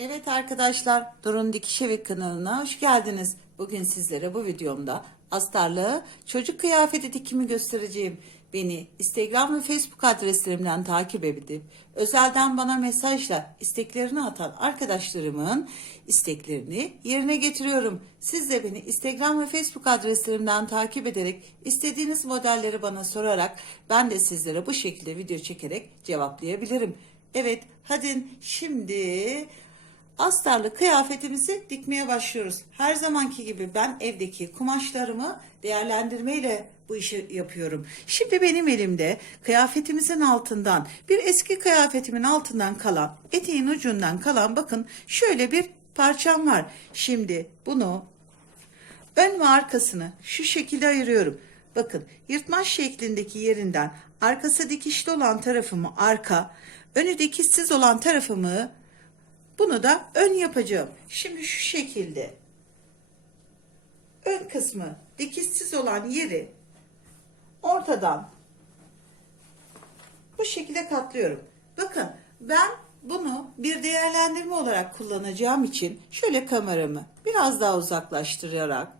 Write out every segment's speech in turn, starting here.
Evet arkadaşlar, Dorun Dikiş Evi kanalına hoş geldiniz. Bugün sizlere bu videomda astarlı çocuk kıyafeti dikimi göstereceğim. Beni Instagram ve Facebook adreslerimden takip edip özelden bana mesajla isteklerini atan arkadaşlarımın isteklerini yerine getiriyorum. Siz de beni Instagram ve Facebook adreslerimden takip ederek istediğiniz modelleri bana sorarak ben de sizlere bu şekilde video çekerek cevaplayabilirim. Evet, hadi şimdi astarlı kıyafetimizi dikmeye başlıyoruz. Her zamanki gibi ben evdeki kumaşlarımı değerlendirmeyle bu işi yapıyorum. Şimdi benim elimde kıyafetimizin altından bir eski kıyafetimin altından kalan eteğin ucundan kalan bakın şöyle bir parçam var. Şimdi bunu ön ve arkasını şu şekilde ayırıyorum. Bakın yırtmaç şeklindeki yerinden arkası dikişli olan tarafımı arka, önü dikişsiz olan tarafımı bunu da ön yapacağım. Şimdi şu şekilde ön kısmı dikişsiz olan yeri ortadan bu şekilde katlıyorum. Bakın ben bunu bir değerlendirme olarak kullanacağım için şöyle kameramı biraz daha uzaklaştırarak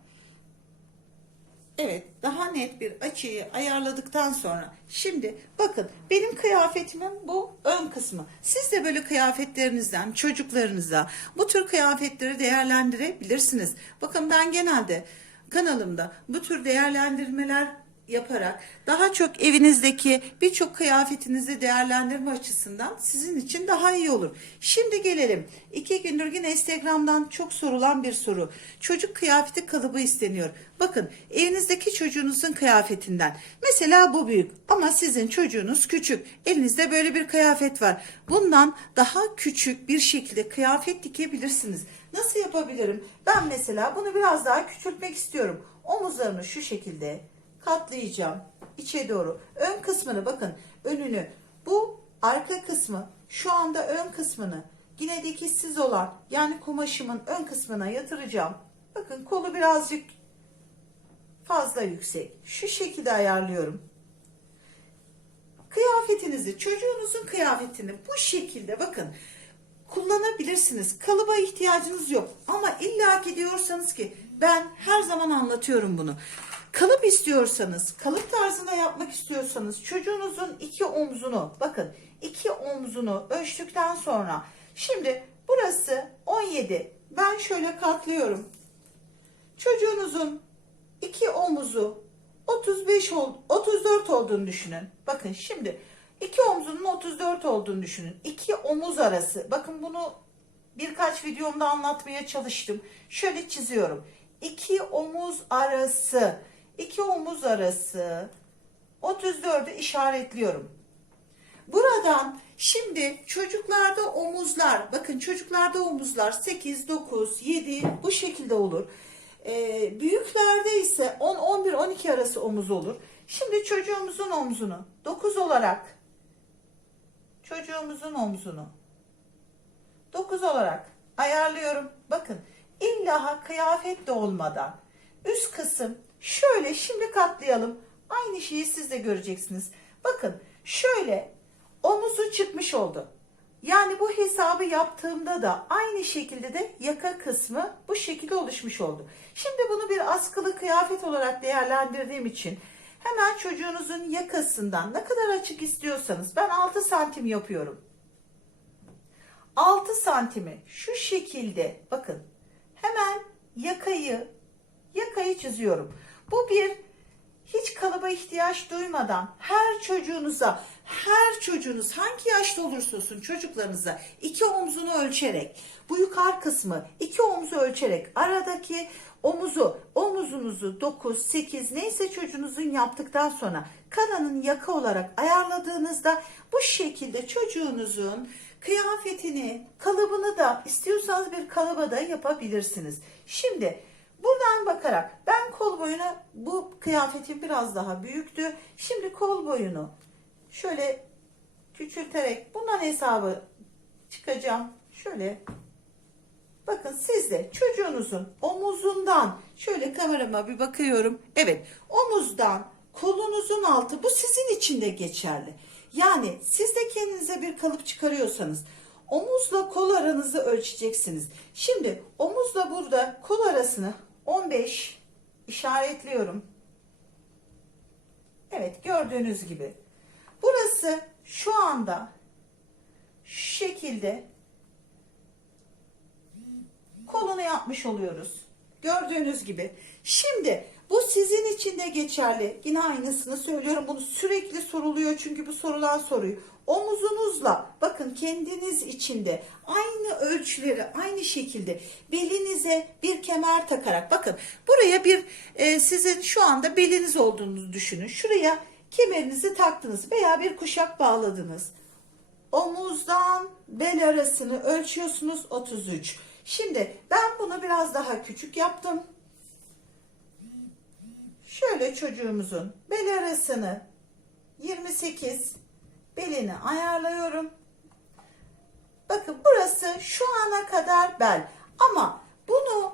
Evet, daha net bir açıyı ayarladıktan sonra şimdi bakın benim kıyafetimin bu ön kısmı. Siz de böyle kıyafetlerinizden çocuklarınıza bu tür kıyafetleri değerlendirebilirsiniz. Bakın ben genelde kanalımda bu tür değerlendirmeler yaparak daha çok evinizdeki birçok kıyafetinizi değerlendirme açısından sizin için daha iyi olur. Şimdi gelelim. İki gündür yine Instagram'dan çok sorulan bir soru. Çocuk kıyafeti kalıbı isteniyor. Bakın evinizdeki çocuğunuzun kıyafetinden. Mesela bu büyük ama sizin çocuğunuz küçük. Elinizde böyle bir kıyafet var. Bundan daha küçük bir şekilde kıyafet dikebilirsiniz. Nasıl yapabilirim? Ben mesela bunu biraz daha küçültmek istiyorum. Omuzlarını şu şekilde katlayacağım içe doğru. Ön kısmını bakın önünü bu arka kısmı şu anda ön kısmını yine dikişsiz olan yani kumaşımın ön kısmına yatıracağım. Bakın kolu birazcık fazla yüksek. Şu şekilde ayarlıyorum. Kıyafetinizi, çocuğunuzun kıyafetini bu şekilde bakın kullanabilirsiniz. Kalıba ihtiyacınız yok. Ama illa ki diyorsanız ki ben her zaman anlatıyorum bunu. Kalıp istiyorsanız, kalıp tarzında yapmak istiyorsanız çocuğunuzun iki omzunu bakın iki omzunu ölçtükten sonra şimdi burası 17 ben şöyle katlıyorum. Çocuğunuzun iki omuzu 35 ol, 34 olduğunu düşünün. Bakın şimdi iki omzunun 34 olduğunu düşünün. İki omuz arası. Bakın bunu birkaç videomda anlatmaya çalıştım. Şöyle çiziyorum. İki omuz arası. İki omuz arası 34'ü işaretliyorum. Buradan şimdi çocuklarda omuzlar, bakın çocuklarda omuzlar 8, 9, 7 bu şekilde olur. Ee, büyüklerde ise 10, 11, 12 arası omuz olur. Şimdi çocuğumuzun omzunu 9 olarak çocuğumuzun omzunu 9 olarak ayarlıyorum. Bakın illa kıyafet de olmadan üst kısım şöyle şimdi katlayalım. Aynı şeyi siz de göreceksiniz. Bakın şöyle omuzu çıkmış oldu. Yani bu hesabı yaptığımda da aynı şekilde de yaka kısmı bu şekilde oluşmuş oldu. Şimdi bunu bir askılı kıyafet olarak değerlendirdiğim için hemen çocuğunuzun yakasından ne kadar açık istiyorsanız ben 6 santim yapıyorum. 6 santimi şu şekilde bakın hemen yakayı yakayı çiziyorum. Bu bir hiç kalıba ihtiyaç duymadan her çocuğunuza, her çocuğunuz hangi yaşta olursa olsun çocuklarınıza iki omzunu ölçerek, bu yukarı kısmı iki omuzu ölçerek aradaki omuzu, omuzunuzu 9, 8 neyse çocuğunuzun yaptıktan sonra kalanın yaka olarak ayarladığınızda bu şekilde çocuğunuzun kıyafetini, kalıbını da istiyorsanız bir kalıba da yapabilirsiniz. Şimdi Buradan bakarak ben kol boyunu bu kıyafetim biraz daha büyüktü. Şimdi kol boyunu şöyle küçülterek bundan hesabı çıkacağım. Şöyle bakın siz de çocuğunuzun omuzundan şöyle kamerama bir bakıyorum. Evet omuzdan kolunuzun altı bu sizin için de geçerli. Yani siz de kendinize bir kalıp çıkarıyorsanız omuzla kol aranızı ölçeceksiniz. Şimdi omuzla burada kol arasını 15 işaretliyorum. Evet gördüğünüz gibi. Burası şu anda şu şekilde kolunu yapmış oluyoruz. Gördüğünüz gibi. Şimdi bu sizin için de geçerli. Yine aynısını söylüyorum. Bunu sürekli soruluyor çünkü bu sorulan soruyu. Omuzunuzla bakın kendiniz içinde aynı ölçüleri aynı şekilde belinize bir kemer takarak bakın buraya bir e, sizin şu anda beliniz olduğunuzu düşünün. Şuraya kemerinizi taktınız veya bir kuşak bağladınız. Omuzdan bel arasını ölçüyorsunuz 33. Şimdi ben bunu biraz daha küçük yaptım. Şöyle çocuğumuzun bel arasını 28 belini ayarlıyorum. Bakın burası şu ana kadar bel. Ama bunu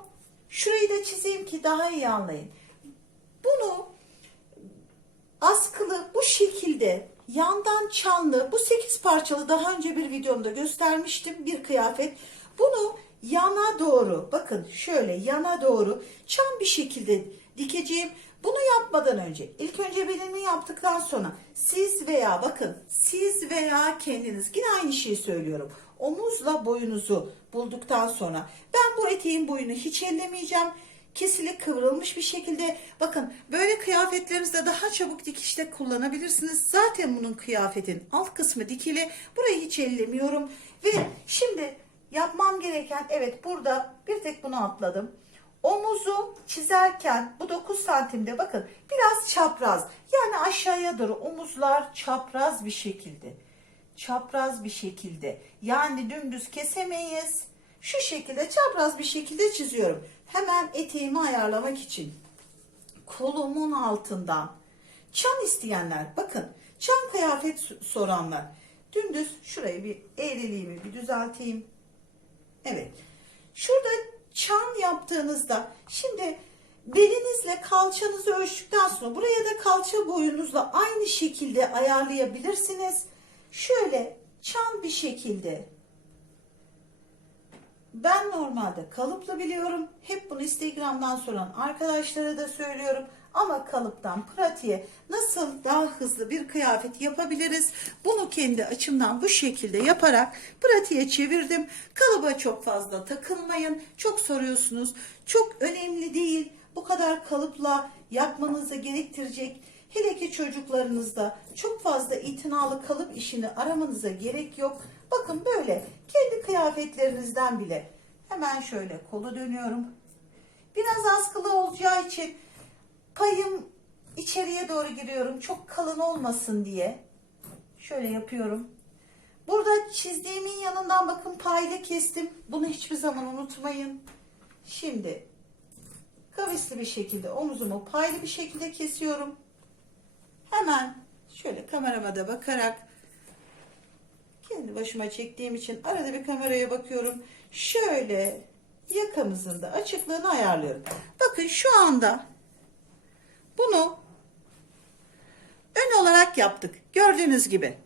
şurayı da çizeyim ki daha iyi anlayın. Bunu askılı bu şekilde yandan çanlı bu 8 parçalı daha önce bir videomda göstermiştim bir kıyafet. Bunu yana doğru bakın şöyle yana doğru çan bir şekilde dikeceğim. Bunu yapmadan önce ilk önce belimi yaptıktan sonra siz veya bakın siz veya kendiniz yine aynı şeyi söylüyorum. Omuzla boyunuzu bulduktan sonra ben bu eteğin boyunu hiç ellemeyeceğim kesilik kıvrılmış bir şekilde bakın böyle kıyafetlerinizde daha çabuk dikişte kullanabilirsiniz. Zaten bunun kıyafetin alt kısmı dikili. Burayı hiç ellemiyorum. Ve şimdi yapmam gereken evet burada bir tek bunu atladım. Omuzu çizerken bu 9 santimde bakın biraz çapraz. Yani aşağıya doğru omuzlar çapraz bir şekilde. Çapraz bir şekilde. Yani dümdüz kesemeyiz. Şu şekilde çapraz bir şekilde çiziyorum. Hemen eteğimi ayarlamak için. Kolumun altından. Çan isteyenler bakın. Çan kıyafet soranlar. Dümdüz şurayı bir eğriliğimi bir düzelteyim. Evet. Şurada çan yaptığınızda şimdi belinizle kalçanızı ölçtükten sonra buraya da kalça boyunuzla aynı şekilde ayarlayabilirsiniz. Şöyle çan bir şekilde ben normalde kalıplı biliyorum. Hep bunu Instagram'dan soran arkadaşlara da söylüyorum. Ama kalıptan pratiğe nasıl daha hızlı bir kıyafet yapabiliriz? Bunu kendi açımdan bu şekilde yaparak pratiğe çevirdim. Kalıba çok fazla takılmayın. Çok soruyorsunuz. Çok önemli değil. Bu kadar kalıpla yapmanızı gerektirecek. Hele ki çocuklarınızda çok fazla itinalı kalıp işini aramanıza gerek yok. Bakın böyle kendi kıyafetlerinizden bile hemen şöyle kolu dönüyorum. Biraz askılı olacağı için payım içeriye doğru giriyorum. Çok kalın olmasın diye. Şöyle yapıyorum. Burada çizdiğimin yanından bakın payla kestim. Bunu hiçbir zaman unutmayın. Şimdi kavisli bir şekilde omuzumu paylı bir şekilde kesiyorum. Hemen şöyle kamerama da bakarak kendi başıma çektiğim için arada bir kameraya bakıyorum. Şöyle yakamızın da açıklığını ayarlıyorum. Bakın şu anda bunu ön olarak yaptık. Gördüğünüz gibi.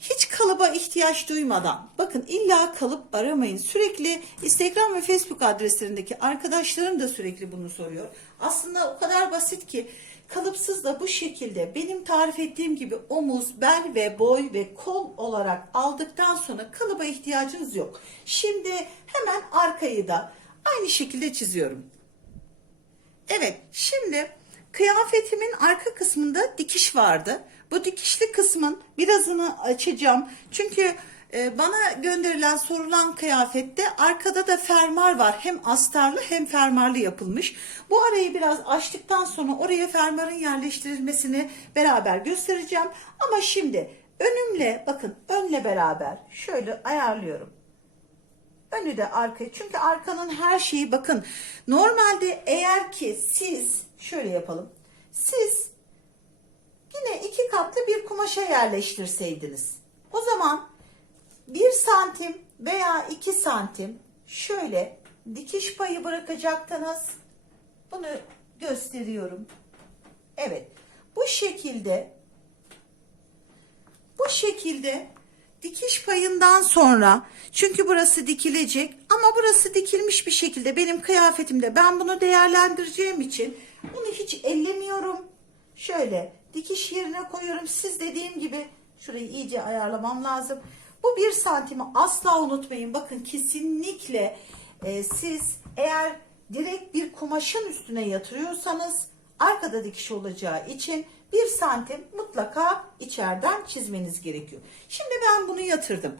Hiç kalıba ihtiyaç duymadan bakın illa kalıp aramayın. Sürekli Instagram ve Facebook adreslerindeki arkadaşlarım da sürekli bunu soruyor. Aslında o kadar basit ki kalıpsız da bu şekilde benim tarif ettiğim gibi omuz, bel ve boy ve kol olarak aldıktan sonra kalıba ihtiyacınız yok. Şimdi hemen arkayı da aynı şekilde çiziyorum. Evet, şimdi kıyafetimin arka kısmında dikiş vardı. Bu dikişli kısmın birazını açacağım. Çünkü e, bana gönderilen sorulan kıyafette arkada da fermuar var. Hem astarlı hem fermuarlı yapılmış. Bu arayı biraz açtıktan sonra oraya fermuarın yerleştirilmesini beraber göstereceğim. Ama şimdi önümle bakın önle beraber şöyle ayarlıyorum. Önü de arkayı. Çünkü arkanın her şeyi bakın. Normalde eğer ki siz şöyle yapalım. Siz yine iki katlı bir kumaşa yerleştirseydiniz. O zaman bir santim veya iki santim şöyle dikiş payı bırakacaktınız. Bunu gösteriyorum. Evet. Bu şekilde bu şekilde dikiş payından sonra çünkü burası dikilecek ama burası dikilmiş bir şekilde benim kıyafetimde ben bunu değerlendireceğim için bunu hiç ellemiyorum. Şöyle dikiş yerine koyuyorum. Siz dediğim gibi şurayı iyice ayarlamam lazım. Bu bir santimi asla unutmayın. Bakın kesinlikle e, siz eğer direkt bir kumaşın üstüne yatırıyorsanız arkada dikiş olacağı için bir santim mutlaka içeriden çizmeniz gerekiyor. Şimdi ben bunu yatırdım.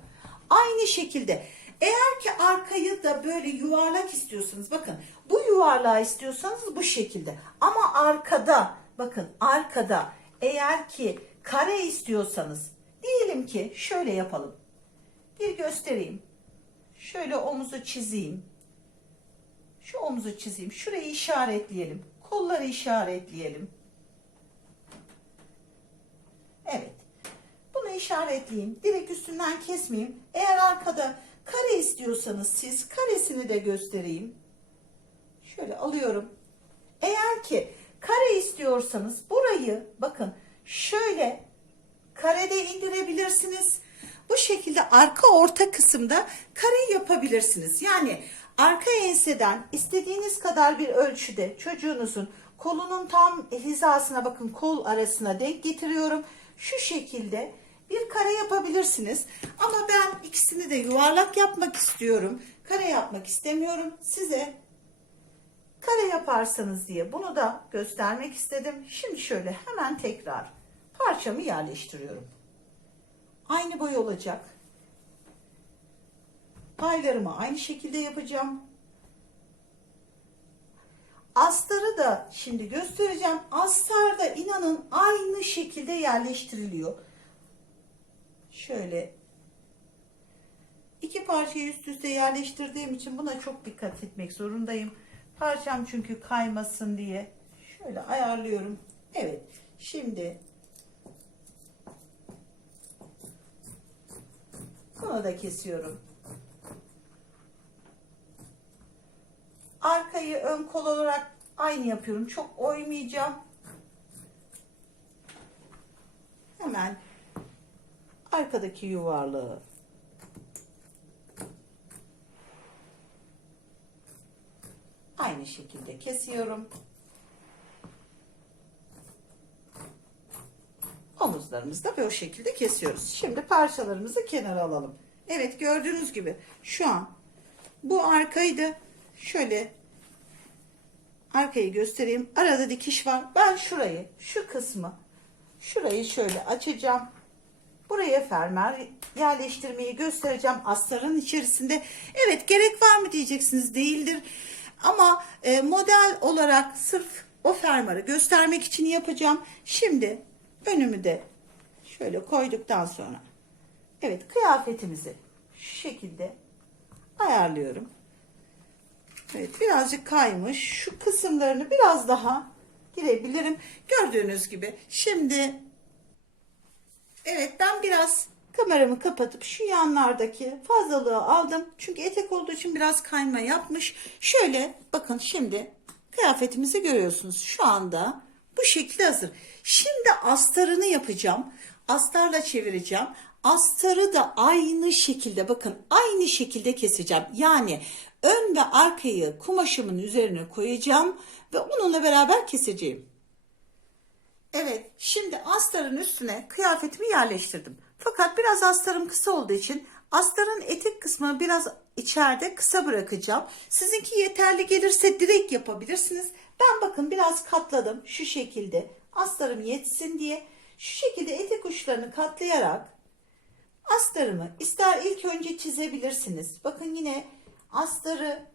Aynı şekilde eğer ki arkayı da böyle yuvarlak istiyorsanız bakın bu yuvarlağı istiyorsanız bu şekilde ama arkada bakın arkada eğer ki kare istiyorsanız diyelim ki şöyle yapalım. Bir göstereyim. Şöyle omuzu çizeyim. Şu omuzu çizeyim. Şurayı işaretleyelim. Kolları işaretleyelim. Evet. Bunu işaretleyeyim. Direkt üstünden kesmeyeyim. Eğer arkada kare istiyorsanız siz karesini de göstereyim. Şöyle alıyorum. Eğer ki kare istiyorsanız burayı bakın şöyle karede indirebilirsiniz. Bu şekilde arka orta kısımda kare yapabilirsiniz. Yani arka enseden istediğiniz kadar bir ölçüde çocuğunuzun kolunun tam hizasına bakın kol arasına denk getiriyorum. Şu şekilde bir kare yapabilirsiniz. Ama ben ikisini de yuvarlak yapmak istiyorum. Kare yapmak istemiyorum. Size kare yaparsanız diye bunu da göstermek istedim. Şimdi şöyle hemen tekrar parçamı yerleştiriyorum. Aynı boy olacak. Paylarımı aynı şekilde yapacağım. Astarı da şimdi göstereceğim. Astar da inanın aynı şekilde yerleştiriliyor. Şöyle iki parçayı üst üste yerleştirdiğim için buna çok dikkat etmek zorundayım. Parçam çünkü kaymasın diye. Şöyle ayarlıyorum. Evet. Şimdi bunu da kesiyorum. Arkayı ön kol olarak aynı yapıyorum. Çok oymayacağım. Hemen arkadaki yuvarlığı aynı şekilde kesiyorum. Omuzlarımızı da böyle şekilde kesiyoruz. Şimdi parçalarımızı kenara alalım. Evet gördüğünüz gibi şu an bu arkaydı. Şöyle arkayı göstereyim. Arada dikiş var. Ben şurayı, şu kısmı, şurayı şöyle açacağım. Buraya fermer yerleştirmeyi göstereceğim astarın içerisinde. Evet gerek var mı diyeceksiniz değildir. Ama e, model olarak sırf o fermarı göstermek için yapacağım. Şimdi önümü de şöyle koyduktan sonra evet kıyafetimizi şu şekilde ayarlıyorum. Evet birazcık kaymış. Şu kısımlarını biraz daha girebilirim. Gördüğünüz gibi. Şimdi evet ben biraz kameramı kapatıp şu yanlardaki fazlalığı aldım. Çünkü etek olduğu için biraz kayma yapmış. Şöyle bakın şimdi kıyafetimizi görüyorsunuz. Şu anda bu şekilde hazır. Şimdi astarını yapacağım. Astarla çevireceğim. Astarı da aynı şekilde bakın aynı şekilde keseceğim. Yani ön ve arkayı kumaşımın üzerine koyacağım ve onunla beraber keseceğim. Evet, şimdi astarın üstüne kıyafetimi yerleştirdim. Fakat biraz astarım kısa olduğu için astarın etek kısmını biraz içeride kısa bırakacağım. Sizinki yeterli gelirse direkt yapabilirsiniz. Ben bakın biraz katladım şu şekilde. Astarım yetsin diye şu şekilde etek uçlarını katlayarak astarımı ister ilk önce çizebilirsiniz. Bakın yine astarı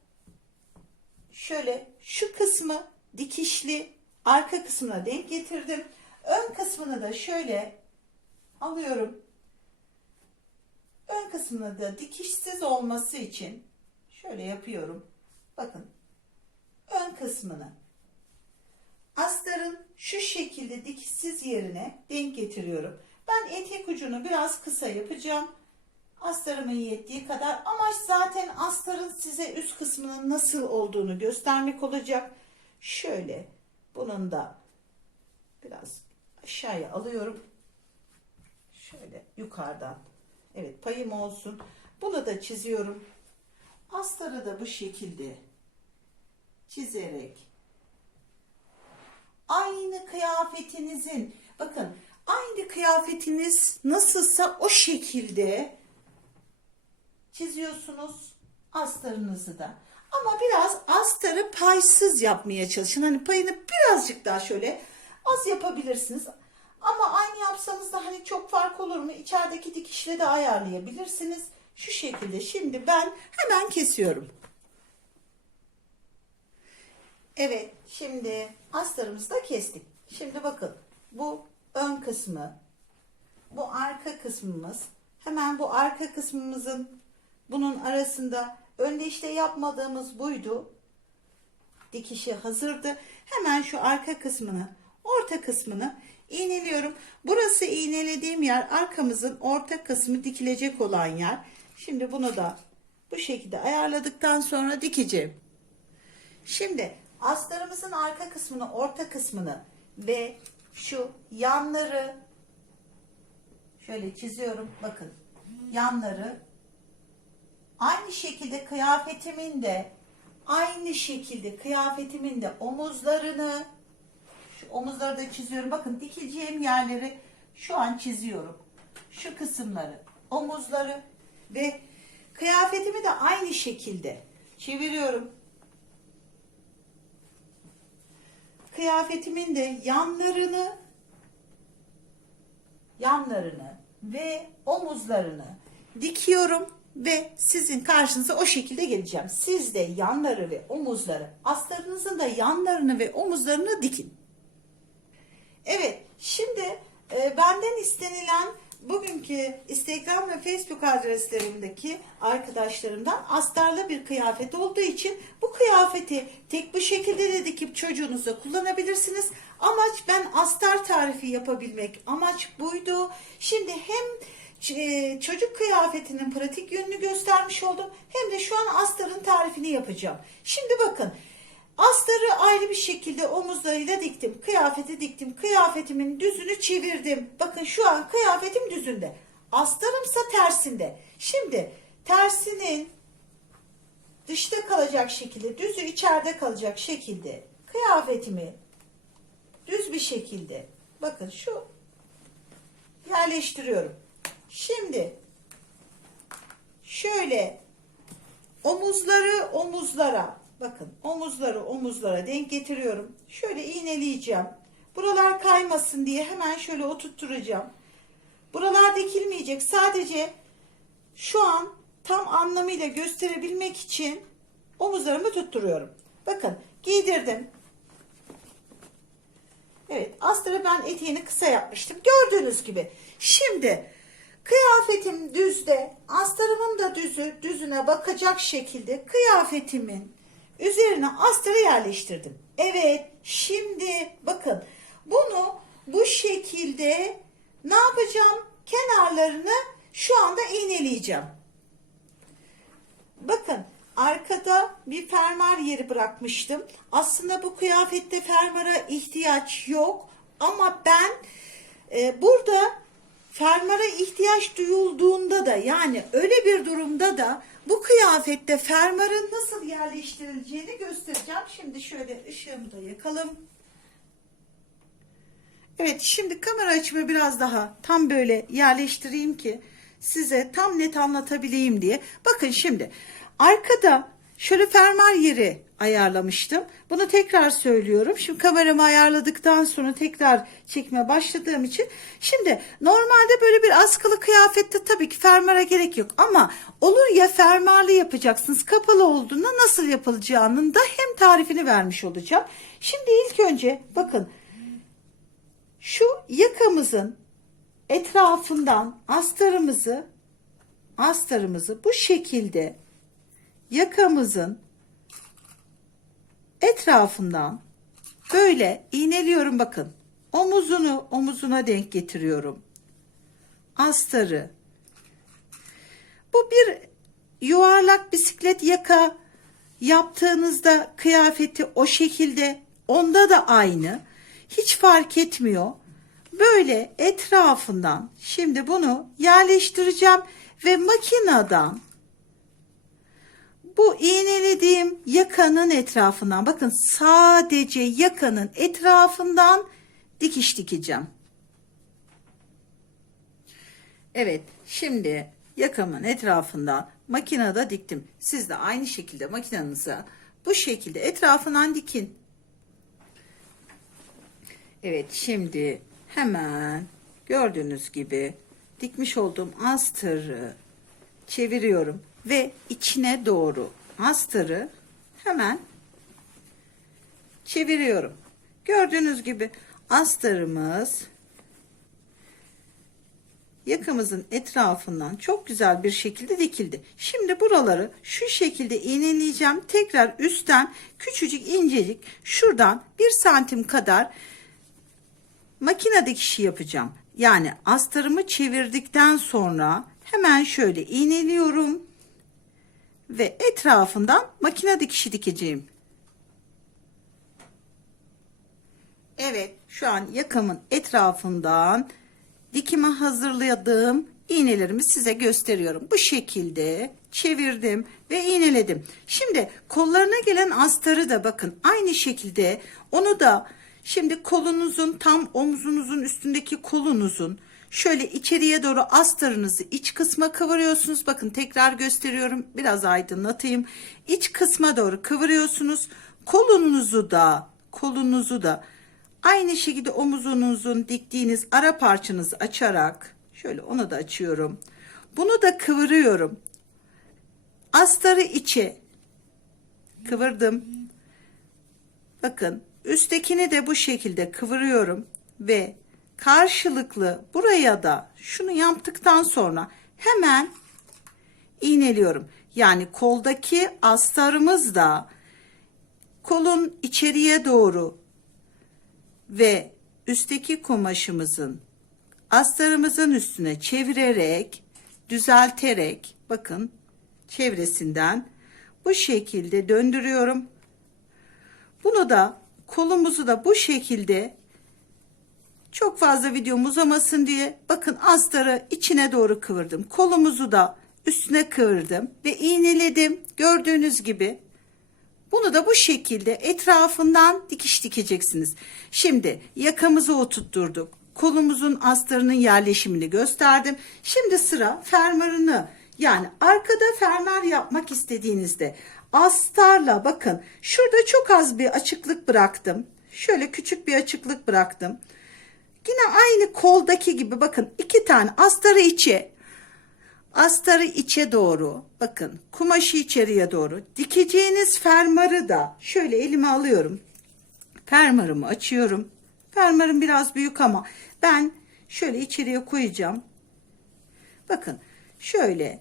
şöyle şu kısmı dikişli arka kısmına denk getirdim. Ön kısmını da şöyle alıyorum. Ön kısmını da dikişsiz olması için şöyle yapıyorum. Bakın ön kısmını astarın şu şekilde dikişsiz yerine denk getiriyorum. Ben etek ucunu biraz kısa yapacağım. Astarımın yettiği kadar. Amaç zaten astarın size üst kısmının nasıl olduğunu göstermek olacak. Şöyle bunun da biraz aşağıya alıyorum. Şöyle yukarıdan. Evet payım olsun. Bunu da çiziyorum. Astarı da bu şekilde çizerek aynı kıyafetinizin bakın aynı kıyafetiniz nasılsa o şekilde çiziyorsunuz astarınızı da. Ama biraz astarı paysız yapmaya çalışın. Hani payını birazcık daha şöyle az yapabilirsiniz. Ama aynı yapsanız da hani çok fark olur mu? İçerideki dikişle de ayarlayabilirsiniz. Şu şekilde şimdi ben hemen kesiyorum. Evet, şimdi astarımızı da kestik. Şimdi bakın, bu ön kısmı, bu arka kısmımız. Hemen bu arka kısmımızın bunun arasında önde işte yapmadığımız buydu. Dikişi hazırdı. Hemen şu arka kısmını, orta kısmını iğneliyorum. Burası iğnelediğim yer arkamızın orta kısmı dikilecek olan yer. Şimdi bunu da bu şekilde ayarladıktan sonra dikeceğim. Şimdi astarımızın arka kısmını, orta kısmını ve şu yanları şöyle çiziyorum. Bakın yanları aynı şekilde kıyafetimin de aynı şekilde kıyafetimin de omuzlarını şu omuzları da çiziyorum. Bakın dikileceğim yerleri şu an çiziyorum. Şu kısımları, omuzları ve kıyafetimi de aynı şekilde çeviriyorum. Kıyafetimin de yanlarını yanlarını ve omuzlarını dikiyorum ve sizin karşınıza o şekilde geleceğim. Siz de yanları ve omuzları, astarınızın da yanlarını ve omuzlarını dikin. Evet, şimdi e, benden istenilen bugünkü Instagram ve Facebook adreslerimdeki arkadaşlarımdan astarlı bir kıyafet olduğu için bu kıyafeti tek bu şekilde de dikip çocuğunuza kullanabilirsiniz. Amaç ben astar tarifi yapabilmek. Amaç buydu. Şimdi hem çocuk kıyafetinin pratik yönünü göstermiş oldum hem de şu an astarın tarifini yapacağım. Şimdi bakın Astarı ayrı bir şekilde omuzlarıyla diktim. Kıyafeti diktim. Kıyafetimin düzünü çevirdim. Bakın şu an kıyafetim düzünde. Astarımsa tersinde. Şimdi tersinin dışta kalacak şekilde, düzü içeride kalacak şekilde kıyafetimi düz bir şekilde bakın şu yerleştiriyorum. Şimdi şöyle omuzları omuzlara Bakın omuzları omuzlara denk getiriyorum. Şöyle iğneleyeceğim. Buralar kaymasın diye hemen şöyle oturtturacağım. Buralar dikilmeyecek. Sadece şu an tam anlamıyla gösterebilmek için omuzlarımı tutturuyorum. Bakın giydirdim. Evet astarı ben eteğini kısa yapmıştım. Gördüğünüz gibi. Şimdi kıyafetim düzde. Astarımın da düzü düzüne bakacak şekilde kıyafetimin Üzerine astarı yerleştirdim. Evet şimdi bakın bunu bu şekilde ne yapacağım? Kenarlarını şu anda iğneleyeceğim. Bakın arkada bir fermuar yeri bırakmıştım. Aslında bu kıyafette fermuara ihtiyaç yok. Ama ben e, burada fermuara ihtiyaç duyulduğunda da yani öyle bir durumda da bu kıyafette fermuarın nasıl yerleştirileceğini göstereceğim. Şimdi şöyle ışığımı da yakalım. Evet şimdi kamera açımı biraz daha tam böyle yerleştireyim ki size tam net anlatabileyim diye. Bakın şimdi arkada şöyle fermuar yeri ayarlamıştım. Bunu tekrar söylüyorum. Şimdi kameramı ayarladıktan sonra tekrar çekme başladığım için. Şimdi normalde böyle bir askılı kıyafette tabii ki fermuara gerek yok. Ama olur ya fermuarlı yapacaksınız. Kapalı olduğunda nasıl yapılacağının da hem tarifini vermiş olacağım. Şimdi ilk önce bakın şu yakamızın etrafından astarımızı astarımızı bu şekilde yakamızın etrafından böyle iğneliyorum bakın. Omuzunu omuzuna denk getiriyorum. Astarı. Bu bir yuvarlak bisiklet yaka yaptığınızda kıyafeti o şekilde onda da aynı. Hiç fark etmiyor. Böyle etrafından şimdi bunu yerleştireceğim ve makineden bu iğnelediğim yakanın etrafından bakın sadece yakanın etrafından dikiş dikeceğim. Evet şimdi yakamın etrafından makinede diktim. Siz de aynı şekilde makinenize bu şekilde etrafından dikin. Evet şimdi hemen gördüğünüz gibi dikmiş olduğum astarı çeviriyorum ve içine doğru astarı hemen çeviriyorum. Gördüğünüz gibi astarımız yakamızın etrafından çok güzel bir şekilde dikildi. Şimdi buraları şu şekilde iğneleyeceğim. Tekrar üstten küçücük incecik şuradan bir santim kadar makine dikişi yapacağım. Yani astarımı çevirdikten sonra hemen şöyle iğneliyorum ve etrafından makine dikişi dikeceğim. Evet, şu an yakamın etrafından dikime hazırladığım iğnelerimi size gösteriyorum. Bu şekilde çevirdim ve iğneledim. Şimdi kollarına gelen astarı da bakın aynı şekilde onu da şimdi kolunuzun tam omzunuzun üstündeki kolunuzun şöyle içeriye doğru astarınızı iç kısma kıvırıyorsunuz. Bakın tekrar gösteriyorum. Biraz aydınlatayım. İç kısma doğru kıvırıyorsunuz. Kolunuzu da kolunuzu da Aynı şekilde omuzunuzun diktiğiniz ara parçanızı açarak şöyle onu da açıyorum. Bunu da kıvırıyorum. Astarı içe kıvırdım. Bakın üsttekini de bu şekilde kıvırıyorum ve karşılıklı buraya da şunu yaptıktan sonra hemen iğneliyorum. Yani koldaki astarımız da kolun içeriye doğru ve üstteki kumaşımızın astarımızın üstüne çevirerek düzelterek bakın çevresinden bu şekilde döndürüyorum. Bunu da kolumuzu da bu şekilde çok fazla videom uzamasın diye bakın astarı içine doğru kıvırdım. Kolumuzu da üstüne kıvırdım ve iğneledim. Gördüğünüz gibi bunu da bu şekilde etrafından dikiş dikeceksiniz. Şimdi yakamızı oturtturduk. Kolumuzun astarının yerleşimini gösterdim. Şimdi sıra fermuarını yani arkada fermuar yapmak istediğinizde astarla bakın şurada çok az bir açıklık bıraktım. Şöyle küçük bir açıklık bıraktım. Yine aynı koldaki gibi bakın iki tane astarı içe astarı içe doğru bakın kumaşı içeriye doğru. Dikeceğiniz fermarı da şöyle elime alıyorum. Fermarımı açıyorum. Fermarım biraz büyük ama ben şöyle içeriye koyacağım. Bakın şöyle.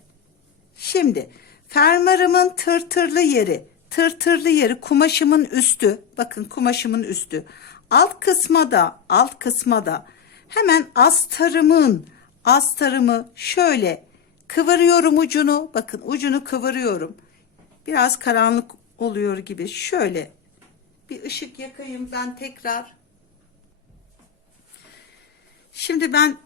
Şimdi fermarımın tırtırlı yeri tırtırlı yeri kumaşımın üstü. Bakın kumaşımın üstü alt kısma da alt kısma da hemen astarımın astarımı şöyle Kıvırıyorum ucunu. Bakın ucunu kıvırıyorum. Biraz karanlık oluyor gibi. Şöyle bir ışık yakayım ben tekrar. Şimdi ben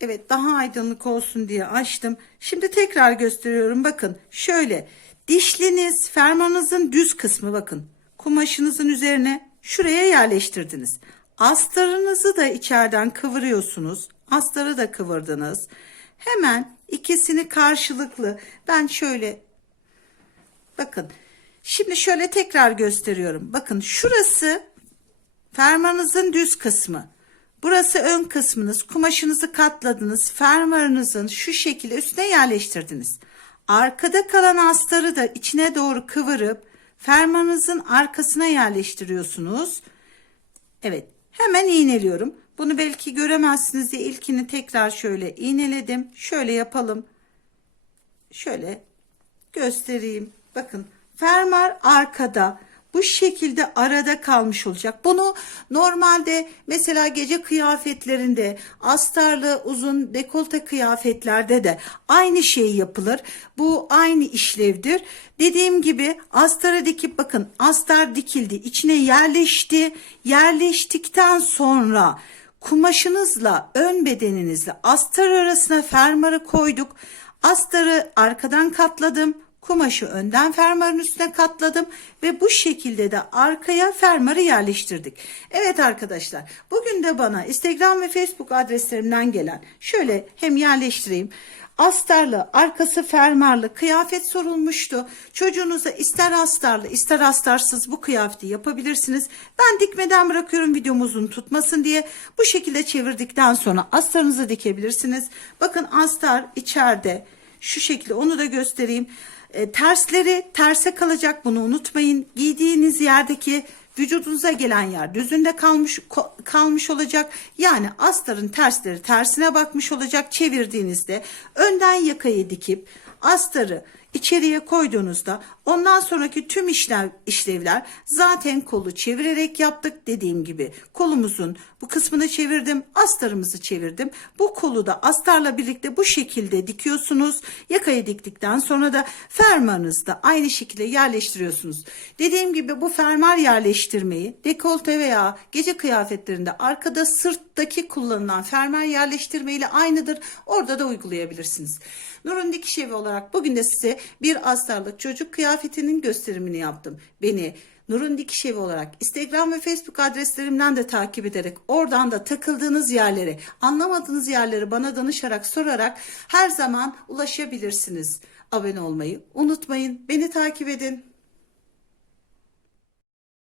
evet daha aydınlık olsun diye açtım. Şimdi tekrar gösteriyorum. Bakın şöyle dişliniz fermanınızın düz kısmı bakın. Kumaşınızın üzerine şuraya yerleştirdiniz. Astarınızı da içeriden kıvırıyorsunuz. Astarı da kıvırdınız. Hemen ikisini karşılıklı ben şöyle bakın şimdi şöyle tekrar gösteriyorum. Bakın şurası fermuarınızın düz kısmı. Burası ön kısmınız. Kumaşınızı katladınız. Fermuarınızın şu şekilde üstüne yerleştirdiniz. Arkada kalan astarı da içine doğru kıvırıp fermuarınızın arkasına yerleştiriyorsunuz. Evet hemen iğneliyorum. Bunu belki göremezsiniz diye ilkini tekrar şöyle iğneledim. Şöyle yapalım. Şöyle göstereyim. Bakın fermuar arkada bu şekilde arada kalmış olacak. Bunu normalde mesela gece kıyafetlerinde astarlı uzun dekolte kıyafetlerde de aynı şey yapılır. Bu aynı işlevdir. Dediğim gibi astara dikip bakın astar dikildi içine yerleşti. Yerleştikten sonra kumaşınızla ön bedeninizle astar arasına fermuarı koyduk. Astarı arkadan katladım. Kumaşı önden fermuarın üstüne katladım ve bu şekilde de arkaya fermuarı yerleştirdik. Evet arkadaşlar bugün de bana Instagram ve Facebook adreslerimden gelen şöyle hem yerleştireyim. Astarlı, arkası fermuarlı kıyafet sorulmuştu. Çocuğunuza ister astarlı ister astarsız bu kıyafeti yapabilirsiniz. Ben dikmeden bırakıyorum videomuzun tutmasın diye. Bu şekilde çevirdikten sonra astarınızı dikebilirsiniz. Bakın astar içeride şu şekilde onu da göstereyim. E, tersleri terse kalacak bunu unutmayın. Giydiğiniz yerdeki vücudunuza gelen yer düzünde kalmış kalmış olacak. Yani astarın tersleri tersine bakmış olacak. Çevirdiğinizde önden yakayı dikip astarı içeriye koyduğunuzda ondan sonraki tüm işlev, işlevler zaten kolu çevirerek yaptık. Dediğim gibi kolumuzun bu kısmını çevirdim astarımızı çevirdim. Bu kolu da astarla birlikte bu şekilde dikiyorsunuz. Yakayı diktikten sonra da fermuarınızı da aynı şekilde yerleştiriyorsunuz. Dediğim gibi bu fermuar yerleştirmeyi dekolte veya gece kıyafetlerinde arkada sırttaki kullanılan fermuar yerleştirme ile aynıdır. Orada da uygulayabilirsiniz Nur'un dikiş evi olarak bugün de size bir astarlık çocuk kıyafetinin gösterimini yaptım. Beni Nur'un dikiş evi olarak Instagram ve Facebook adreslerimden de takip ederek oradan da takıldığınız yerlere, anlamadığınız yerleri bana danışarak sorarak her zaman ulaşabilirsiniz. Abone olmayı unutmayın. Beni takip edin.